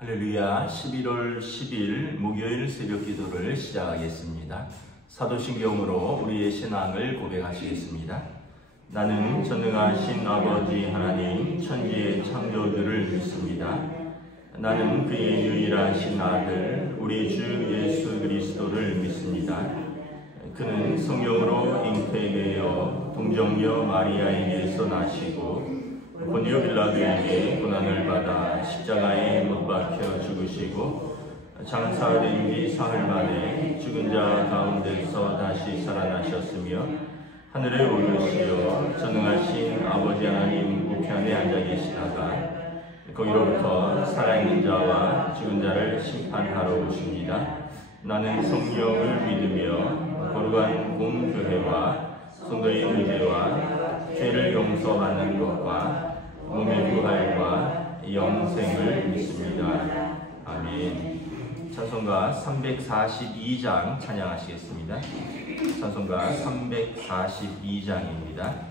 할렐루야. 11월 10일 목요일 새벽 기도를 시작하겠습니다. 사도신경으로 우리의 신앙을 고백하시겠습니다. 나는 전능하신 아버지 하나님 천지의 창조주를 믿습니다. 나는 그의 유일하신 아들 우리 주 예수 그리스도를 믿습니다. 그는 성령으로 잉태되어 동정녀 마리아에게서 나시고 본디오 빌라도에게 고난을 받아 십자가에 못 박혀 죽으시고 장사된 뒤 사흘 만에 죽은 자 가운데서 다시 살아나셨으며 하늘에 오르시어 전능하신 아버지 하나님 우편에 앉아 계시다가 거기로부터 살아있는 자와 죽은 자를 심판하러 오십니다. 나는 성령을 믿으며 거룩한 공교회와 성도의 의제와 죄를 용서받는 것과 몸의 부활과 영생을 믿습니다. 아멘. 찬송가 342장 찬양하시겠습니다. 찬송가 342장입니다.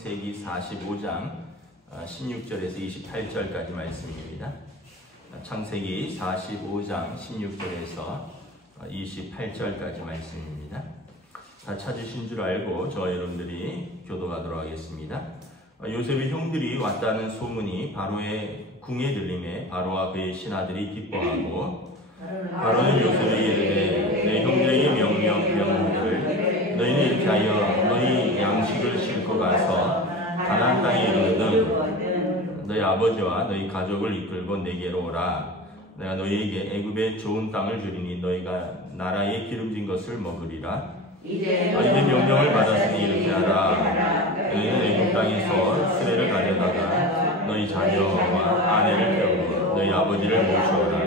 창세기 45장 16절에서 28절까지 말씀입니다. 창세기 45장 16절에서 28절까지 말씀입니다. 다 찾으신 줄 알고 저와 여러분들이 교도하도록 하겠습니다. 요셉의 형들이 왔다는 소문이 바로의 궁에 들림에 바로와 그의 신하들이 기뻐하고 바로는 요셉에게 이르되 내 형제의 명령들을 너희는 이렇게 하여 너희 양식을 싣고 가서 가나안 땅에 이르거든 너희 아버지와 너희 가족을 이끌고 내게로 오라. 내가 너희에게 애굽의 좋은 땅을 주리니 너희가 나라에 기름진 것을 먹으리라. 이제 명령을 받았으니 이렇게 하라. 너희는 애굽 땅에서 수레를 가져다가 너희 자녀와 아내를 태우고 너희 아버지를 모셔오라.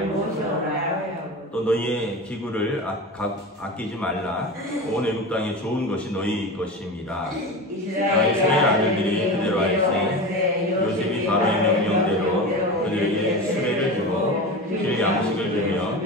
또 너희의 기구를 아끼지 말라. 온 애굽 땅에 좋은 것이 너희 것임이라. 이스라엘 아들들이 그대로 할세. 요셉이 바로의 명령대로 그들에게 수레를 주고 길 양식을 주며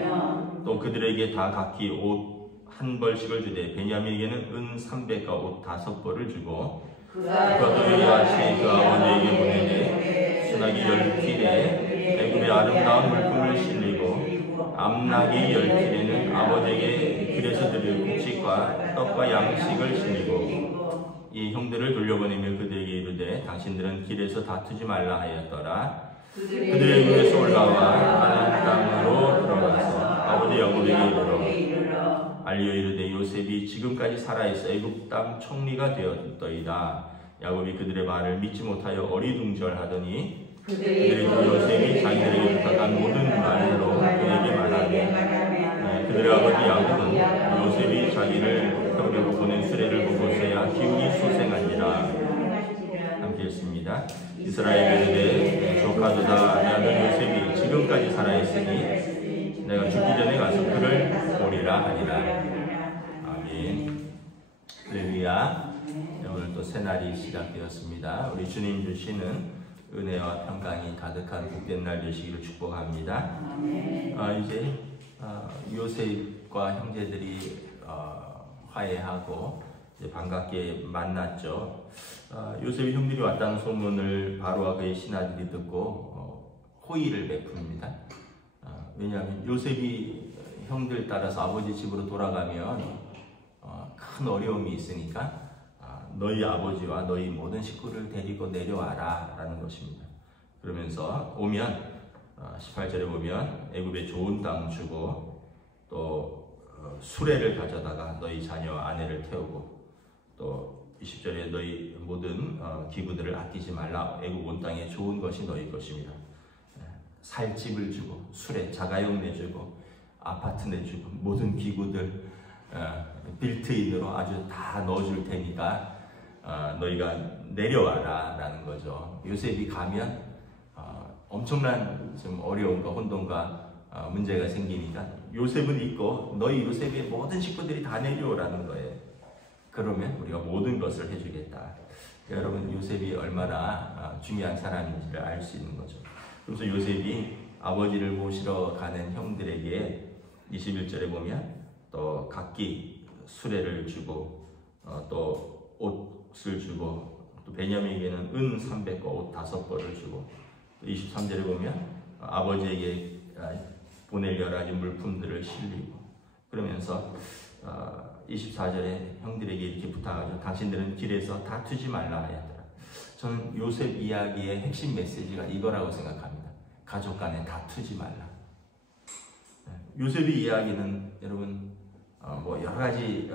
또 그들에게 다 각기 옷 한 벌씩을 주되 베냐민에게는 은 300과 옷 5벌을 주고 그가 도리어 아침에 그 아버지에게 보내되 순하기 10길에 애굽의 아름다운 물품을 실리고 암나기 10길에는 아버지에게 길에서 드릴 곡식과 떡과 양식을 실리고 이 형들을 돌려보내며 그들에게 이르되 당신들은 길에서 다투지 말라 하였더라. 그들의 눈에서 올라와 가나안 땅으로 들어가서 아버지 야곱에게 이르러 알려 이르되 요셉이 지금까지 살아있어 애굽 땅 총리가 되었더이다. 야곱이 그들의 말을 믿지 못하여 어리둥절하더니 그들이 요셉이 자기들에게 부탁한 모든 말로 그에게 말하되 그들의 아버지 야곱은 요셉이 자기를 태우려고 보낸 수레를 보고서야 기운이 솟생하니라. 함께 읽습니다. 이스라엘 이르되 조카도다 내 아들 요셉이 지금까지 살아있으니 내가 죽기 전에 가서 그를 보리라 하니라. 아멘. 할렐루야. 오늘 또 새날이 시작되었습니다. 우리 주님 주시는 은혜와 평강이 가득한 복된 날 되시기를 축복합니다. 이제 요셉과 형제들이 화해하고 이제 반갑게 만났죠. 요셉의 형들이 왔다는 소문을 바로와 그의 신하들이 듣고 호의를 베풉니다. 왜냐하면 요셉이 형들 따라서 아버지 집으로 돌아가면 큰 어려움이 있으니까 너희 아버지와 너희 모든 식구를 데리고 내려와라 라는 것입니다. 그러면서 오면 18절에 보면 애굽에 좋은 땅 주고 또 수레를 가져다가 너희 자녀와 아내를 태우고 또 20절에 너희 모든 기구들을 아끼지 말라. 애굽 온 땅에 좋은 것이 너희 것입니다. 살 집을 주고 수레, 자가용 내주고 아파트 내주고 모든 기구들 빌트인으로 아주 다 넣어줄 테니까 너희가 내려와라 라는 거죠. 요셉이 가면 엄청난 좀 어려움과 혼돈과 문제가 생기니까 요셉은 있고 너희 요셉의 모든 식구들이 다 내려오라는 거예요. 그러면 우리가 모든 것을 해주겠다. 여러분 요셉이 얼마나 중요한 사람인지를 알 수 있는 거죠. 그래서 요셉이 아버지를 모시러 가는 형들에게 21절에 보면 또 각기 수레를 주고 또 옷을 주고 또 베냐민에게는 은 300과 옷 5벌을 주고 또 23절에 보면 아버지에게 보낼 여러 가지 물품들을 실리고 그러면서 24절에 형들에게 이렇게 부탁하죠. 당신들은 길에서 다투지 말라 하였더라. 저는 요셉 이야기의 핵심 메시지가 이거라고 생각합니다. 가족 간에 다투지 말라. 요셉의 이야기는 여러분 뭐 여러 가지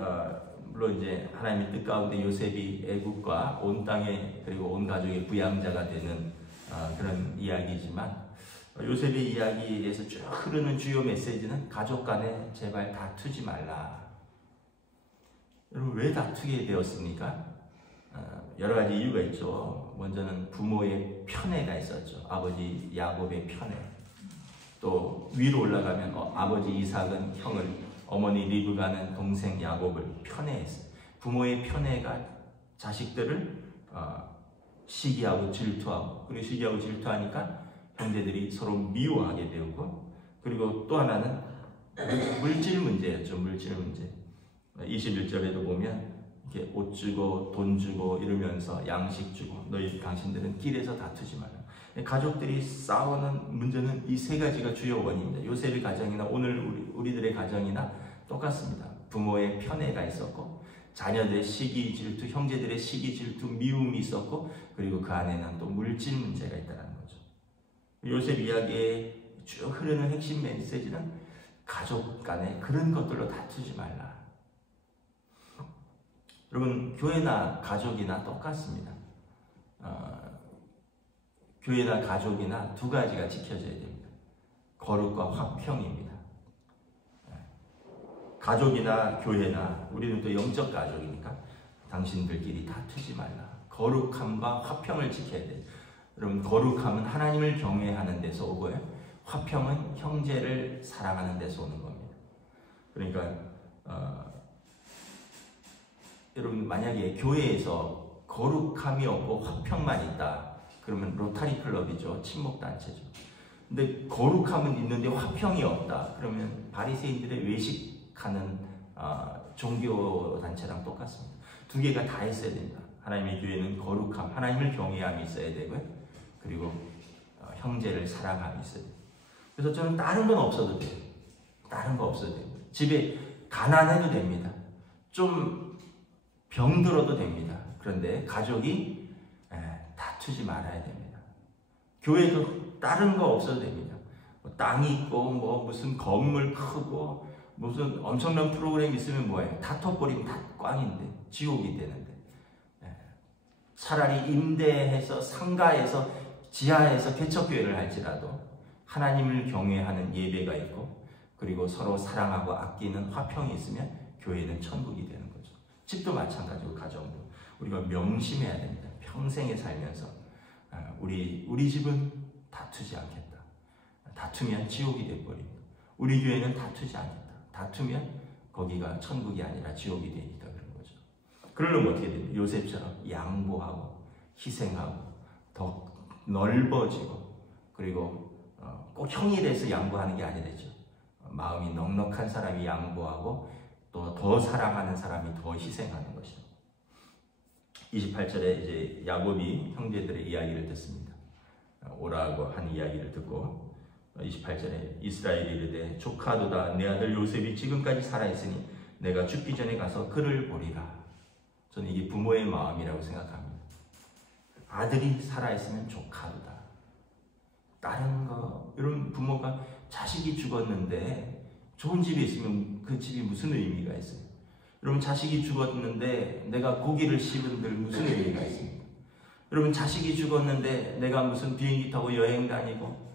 물론 이제 하나님의 뜻 가운데 요셉이 애굽과 온 땅에 그리고 온 가족의 부양자가 되는 그런 이야기지만 요셉의 이야기에서 쭉 흐르는 주요 메시지는 가족 간에 제발 다투지 말라. 여러분 왜 다투게 되었습니까? 여러 가지 이유가 있죠. 먼저는 부모의 편애가 있었죠. 아버지 야곱의 편애. 또 위로 올라가면 아버지 이삭은 형을, 어머니 리브가는 동생 야곱을 편애했어요. 부모의 편애가 자식들을 시기하고 질투하고, 그리고 시기하고 질투하니까 형제들이 서로 미워하게 되고, 그리고 또 하나는 물질 문제였죠. 물질 문제. 21절에도 보면 이렇게 옷 주고 돈 주고 이러면서 양식 주고 너희 당신들은 길에서 다투지 마라. 가족들이 싸우는 문제는 이 세 가지가 주요 원인입니다. 요셉의 가정이나 오늘 우리들의 가정이나 똑같습니다. 부모의 편애가 있었고 자녀들의 시기 질투, 형제들의 시기 질투, 미움이 있었고 그리고 그 안에는 또 물질 문제가 있다는 거죠. 요셉 이야기에 쭉 흐르는 핵심 메시지는 가족 간에 그런 것들로 다투지 말라. 여러분 교회나 가족이나 똑같습니다. 교회나 가족이나 두 가지가 지켜져야 됩니다. 거룩과 화평입니다. 가족이나 교회나 우리는 또 영적 가족이니까 당신들끼리 다투지 말라. 거룩함과 화평을 지켜야 돼요. 여러분 거룩함은 하나님을 경외하는 데서 오고요. 화평은 형제를 사랑하는 데서 오는 겁니다. 그러니까 여러분 만약에 교회에서 거룩함이 없고 화평만 있다. 그러면 로타리 클럽이죠. 친목단체죠. 근데 거룩함은 있는데 화평이 없다. 그러면 바리새인들의 외식하는 종교 단체랑 똑같습니다. 두 개가 다 있어야 됩니다. 하나님의 교회는 거룩함, 하나님을 경외함이 있어야 되고요. 그리고 형제를 사랑함이 있어야 돼요. 그래서 저는 다른 건 없어도 돼요. 다른 거 없어도 돼요. 집에 가난해도 됩니다. 좀 병들어도 됩니다. 그런데 가족이 다투지 말아야 됩니다. 교회도 다른 거 없어도 됩니다. 땅이 있고 무슨 건물 크고 무슨 엄청난 프로그램 있으면 뭐예요? 다퉈버리면 다 꽝인데, 지옥이 되는데. 차라리 임대해서 상가에서 지하에서 개척교회를 할지라도 하나님을 경외하는 예배가 있고, 그리고 서로 사랑하고 아끼는 화평이 있으면 교회는 천국이 되는 거죠. 집도 마찬가지고 가정도 우리가 명심해야 됩니다. 평생에 살면서 우리 집은 다투지 않겠다. 다투면 지옥이 되어버립니다. 우리 교회는 다투지 않겠다. 다투면 거기가 천국이 아니라 지옥이 되니까 그런 거죠. 그러려면 어떻게 됩니까? 요셉처럼 양보하고 희생하고 더 넓어지고, 그리고 꼭 형이 돼서 양보하는 게 아니랬죠. 마음이 넉넉한 사람이 양보하고 또 더 사랑하는 사람이 더 희생하는 것이죠. 28절에 이제 야곱이 형제들의 이야기를 듣습니다. 오라고 한 이야기를 듣고 28절에 이스라엘이 이르되 조카도다 내 아들 요셉이 지금까지 살아있으니 내가 죽기 전에 가서 그를 보리라. 저는 이게 부모의 마음이라고 생각합니다. 아들이 살아있으면 조카도다. 다른 거, 이런 부모가 자식이 죽었는데 좋은 집에 있으면 그 집이 무슨 의미가 있어요? 여러분, 자식이 죽었는데 내가 고기를 씹은들 무슨 의미가 있습니까? 여러분, 자식이 죽었는데 내가 무슨 비행기 타고 여행 다니고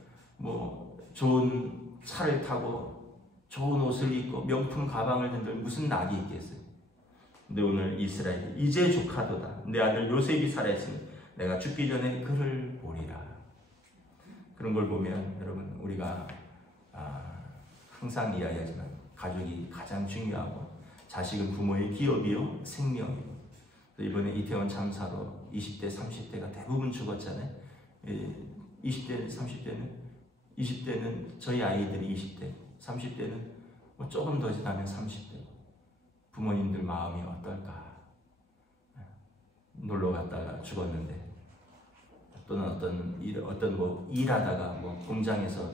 좋은 차를 타고 좋은 옷을 입고 명품 가방을 든들 무슨 낙이 있겠어요? 근데 오늘 이스라엘이 이제 조카도다 내 아들 요셉이 살아있으니 내가 죽기 전에 그를 보리라. 그런 걸 보면 여러분, 우리가 항상 이야기하지만 가족이 가장 중요하고 자식은 부모의 기업이요 생명이고, 이번에 이태원 참사로 20대 30대가 대부분 죽었잖아요. 20대 20대는 저희 아이들이 20대, 30대는 조금 더 지나면 30대. 부모님들 마음이 어떨까? 놀러 갔다가 죽었는데, 또는 어떤 일하다가 공장에서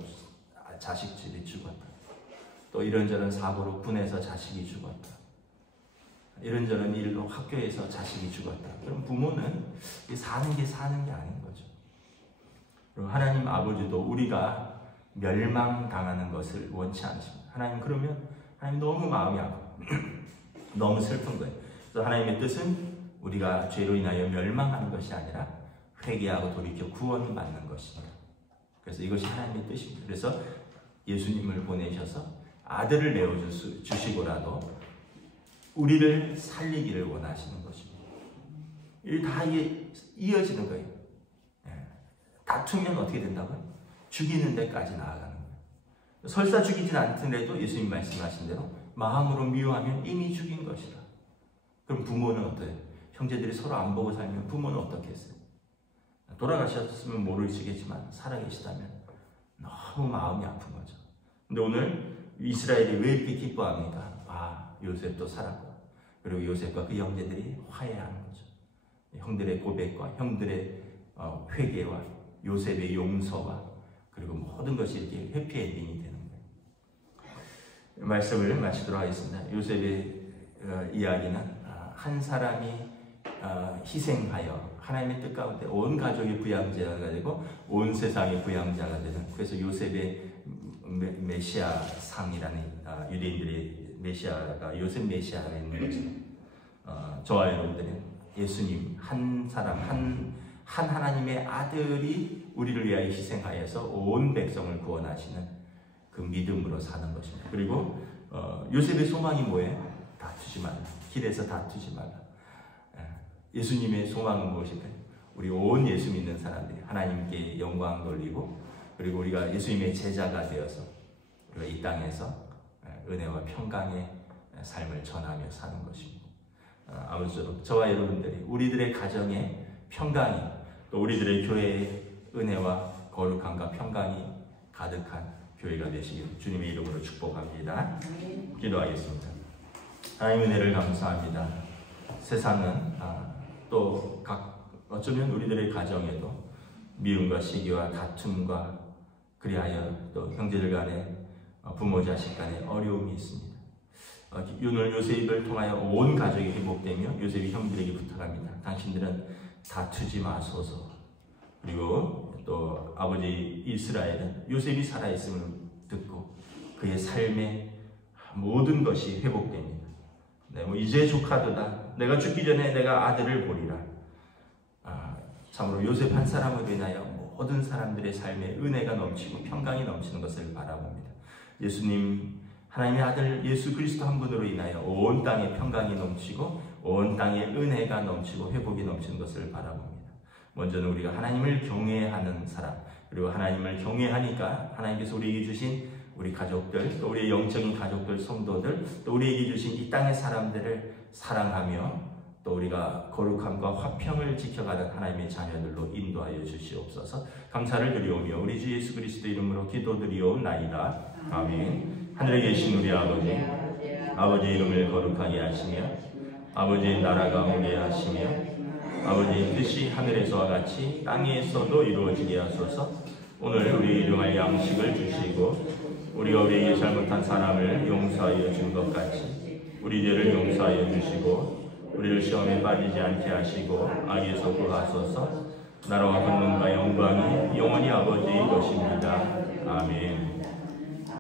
자식들이 죽었다. 또 이런저런 사고로 군에서 자식이 죽었다. 이런저런 일로 학교에서 자식이 죽었다. 그럼 부모는 사는 게 아닌 거죠. 그리고 하나님 아버지도 우리가 멸망당하는 것을 원치 않으십니다. 하나님 너무 마음이 아파요. 너무 슬픈 거예요. 그래서 하나님의 뜻은 우리가 죄로 인하여 멸망하는 것이 아니라 회개하고 돌이켜 구원받는 것입니다. 그래서 이것이 하나님의 뜻입니다. 그래서 예수님을 보내셔서 아들을 내어주시고라도 우리를 살리기를 원하시는 것입니다. 이게 다 이어지는 거예요. 다투면 어떻게 된다고요? 죽이는 데까지 나아가는 거예요. 설사 죽이진 않더라도 예수님 말씀하신 대로 마음으로 미워하면 이미 죽인 것이다. 그럼 부모는 어때요? 형제들이 서로 안 보고 살면 부모는 어떻게 했어요? 돌아가셨으면 모르시겠지만 살아계시다면 너무 마음이 아픈 거죠. 근데 오늘 이스라엘이 왜 이렇게 기뻐합니까? 요셉도 살았고, 그리고 요셉과 그 형제들이 화해하는 거죠. 형들의 고백과 형들의 회개와 요셉의 용서와 그리고 모든 것이 이렇게 해피엔딩이 되는 거예요. 말씀을 마치도록 하겠습니다. 요셉의 이야기는 한 사람이 희생하여 하나님의 뜻 가운데 온 가족의 부양자가 되고 온 세상의 부양자가 되는, 그래서 요셉의 메시아 상이라는 유대인들의 메시아가 요셉 메시아가 있는 거죠. 저와 여러분들은 예수님 한 사람, 한 하나님의 아들이 우리를 위하여 희생하여서 온 백성을 구원하시는 그 믿음으로 사는 것입니다. 그리고 요셉의 소망이 뭐예요? 다투지 말라. 길에서 다투지 말라. 예수님의 소망은 무엇일까요? 우리 온 예수 믿는 사람들이 하나님께 영광 돌리고, 그리고 우리가 예수님의 제자가 되어서 우리가 이 땅에서 은혜와 평강의 삶을 전하며 사는 것입니다. 아무쪼록 저와 여러분들이 우리들의 가정에 평강이, 또 우리들의 교회에 은혜와 거룩함과 평강이 가득한 교회가 되시길 주님의 이름으로 축복합니다. 기도하겠습니다. 하나님의 은혜를 감사합니다. 세상은 또 어쩌면 우리들의 가정에도 미움과 시기와 다툼과 그리하여 또 형제들 간에 부모 자식 간에 어려움이 있습니다. 오늘 요셉을 통하여 온 가족이 회복되며 요셉이 형들에게 부탁합니다. 당신들은 다투지 마소서. 그리고 또 아버지 이스라엘은 요셉이 살아있음을 듣고 그의 삶의 모든 것이 회복됩니다. 이제 조카도다. 내가 죽기 전에 내가 아들을 보리라. 참으로 요셉 한 사람으로 인하여 모든 사람들의 삶에 은혜가 넘치고 평강이 넘치는 것을 바라봅니다. 예수님, 하나님의 아들 예수 그리스도 한 분으로 인하여 온 땅에 평강이 넘치고 온 땅에 은혜가 넘치고 회복이 넘치는 것을 바라봅니다. 먼저는 우리가 하나님을 경외하는 사람, 그리고 하나님을 경외하니까 하나님께서 우리에게 주신 우리 가족들, 또 우리의 영적인 가족들, 성도들, 또 우리에게 주신 이 땅의 사람들을 사랑하며 또 우리가 거룩함과 화평을 지켜가는 하나님의 자녀들로 인도하여 주시옵소서. 감사를 드리오며 우리 주 예수 그리스도 이름으로 기도드리옵나이다. 아멘. 하늘에 계신 우리 아버지 이름을 거룩하게 하시며 아버지의 나라가 오게 하시며 아버지의 뜻이 하늘에서와 같이 땅에서도 이루어지게 하소서. 오늘 우리 일용할 양식을 주시고 우리가 우리에게 잘못한 사람을 용서하여 준 것 같이 우리 죄를 용서하여 주시고 우리를 시험에 빠지지 않게 하시고 악에서 구하소서. 나라와 권능과 영광이 영원히 아버지의 것입니다. 아멘.